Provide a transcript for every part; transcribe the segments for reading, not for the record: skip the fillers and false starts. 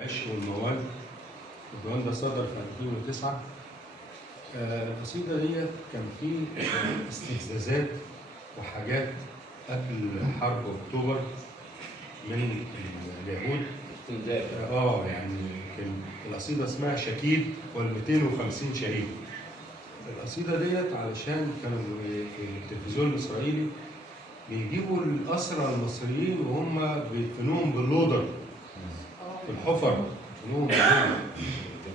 العشق والموال. الديوان ده صدر في 2009. القصيدة ديت كان في استفزازات وحاجات قبل حرب أكتوبر من اليهود. يعني كان القصيدة اسمها شكيد وال250 شهيد. القصيدة ديت علشان كانوا في التلفزيون الإسرائيلي بيجيبوا الأسرى المصريين وهم بيدفنوهم باللودر في الحفر، يدفنوهم باللودر.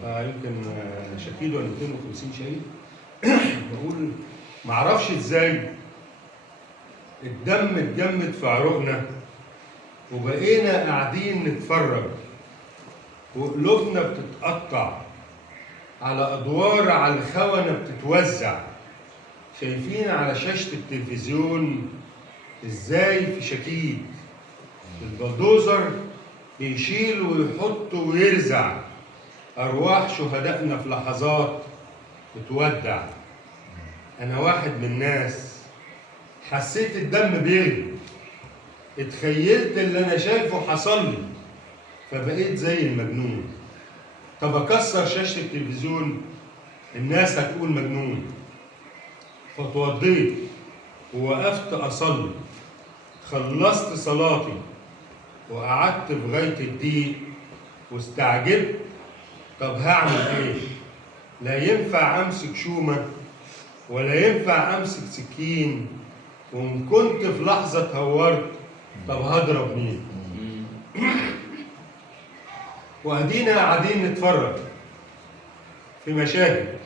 يمكن شكيد وال250 شهيد. بقول معرفش ازاي الدم اتجمد في عروقنا وبقينا قاعدين نتفرج وقلوبنا بتتقطع على ادوار على الخونة بتتوزع. شايفين على شاشة التلفزيون ازاي في شكيد البلدوزر بيشيل ويحط ويرزع ارواح شهدائنا في لحظات بتودع. انا واحد من الناس حسيت الدم بيغلي، اتخيلت اللي انا شايفه حصل لي فبقيت زي المجنون. طب اكسر شاشة التلفزيون الناس هتقول مجنون. فتوضيت ووقفت اصلي، خلصت صلاتي وقعدت في غاية الضيق واستعجبت. طب هعمل ايه؟ لا ينفع امسك شومة ولا ينفع امسك سكين، وان كنت في لحظة اتهورت طب هضرب مين؟ وادينا قاعدين نتفرج في مشاهد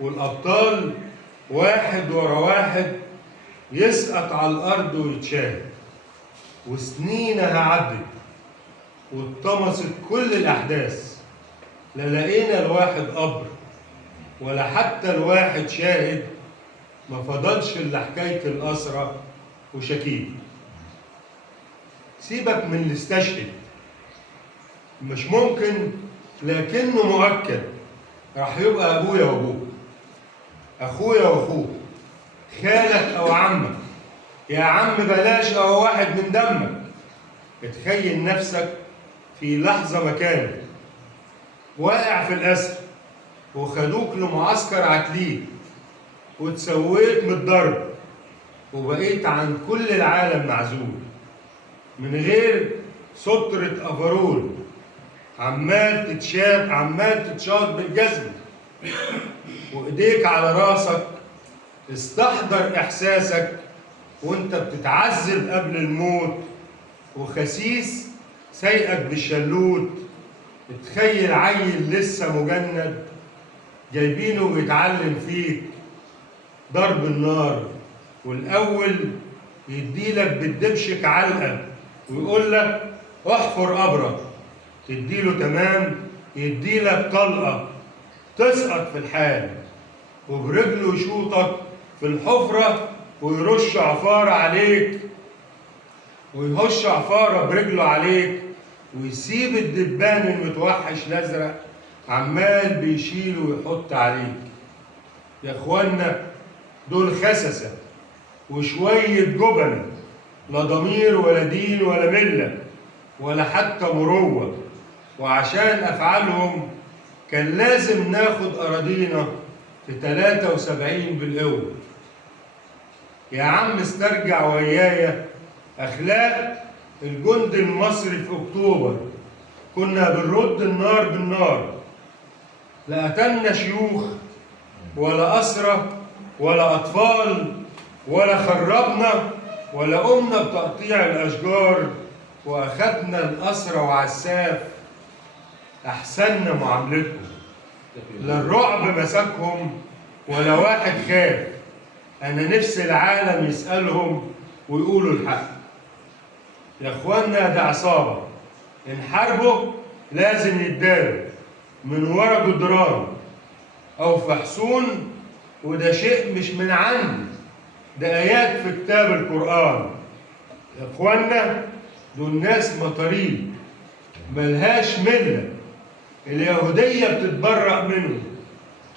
والابطال واحد ورا واحد يسقط على الارض ويتشاهد. وسنينها عدت واتطمست كل الاحداث، لا لقينا الواحد قبر ولا حتى الواحد شاهد. ما فضلش الا حكايه الاسرى وشكيد. سيبك من اللي استشهد، مش ممكن لكنه مؤكد راح يبقى ابويا وابوك، اخويا واخوك، خالك او عمك، يا عم بلاش او واحد من دمك. اتخيل نفسك في لحظه مكانك واقع في الاسر وخدوك لمعسكر عتليك واتسويت من الضرب وبقيت عن كل العالم معزول من غير سترة افرول، عمال تتشاط بالجزم وايديك على راسك. استحضر احساسك وانت بتتعذب قبل الموت وخسيس سايقك بالشلوت. اتخيل عيل لسه مجند جايبينه ويتعلم فيك ضرب النار، والاول يديلك بالدبشك علقه ويقول لك احفر قبرك، تديله تمام يديلك طلقه تسقط في الحال، وبرجله يشوطك في الحفره ويرش عفاره عليك ويهش عفاره برجله عليك، ويسيب الدبان المتوحش الازرق عمال بيشيل ويحط عليك. يا اخوانا دول خسسه وشويه جبنه، لا ضمير ولا دين ولا مله ولا حتى مروه، وعشان افعالهم كان لازم ناخد اراضينا في 73 بالقوه. يا عم استرجع ويايا اخلاق الجند المصري في اكتوبر. كنا بنرد النار بالنار، لا قتلنا شيوخ ولا اسرى ولا اطفال ولا خربنا ولا قمنا بتقطيع الاشجار واخدنا الاسرى وعساف. احسننا معاملتهم، لا الرعب مسكهم ولا واحد خاف. انا نفسي العالم يسالهم ويقولوا الحق. يا اخوانا ده عصابه ان حاربوا لازم يتداروا من ورا جدران او في حصون، وده شيء مش من عندي، ده ايات في كتاب القران. يا اخوانا دول ناس مطاريد ملهاش مله، اليهوديه بتتبرأ منهم،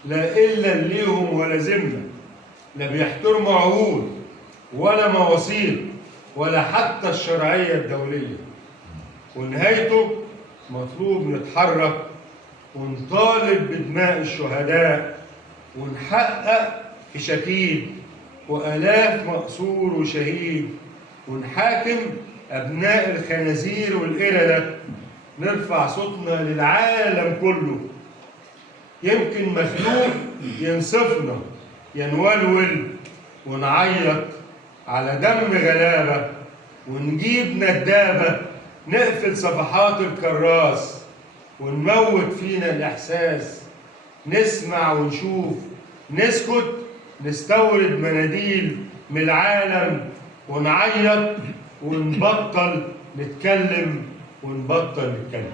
لا الا ليهم ولا ذمه، لا بيحترموا عهود ولا مواثيق ولا حتى الشرعيه الدوليه. ونهايته مطلوب نتحرك ونطالب بدماء الشهداء، ونحقق في شتيد وآلاف مقصور وشهيد، ونحاكم أبناء الخنازير والقردة، نرفع صوتنا للعالم كله. يمكن مخلوق ينصفنا، ينولول ونعيط على دم غلابة، ونجيب ندابة نقفل صفحات الكراس، ونموت فينا الإحساس، نسمع ونشوف، نسكت، نستورد مناديل من العالم، ونعيط ونبطل نتكلم ونبطل نتكلم.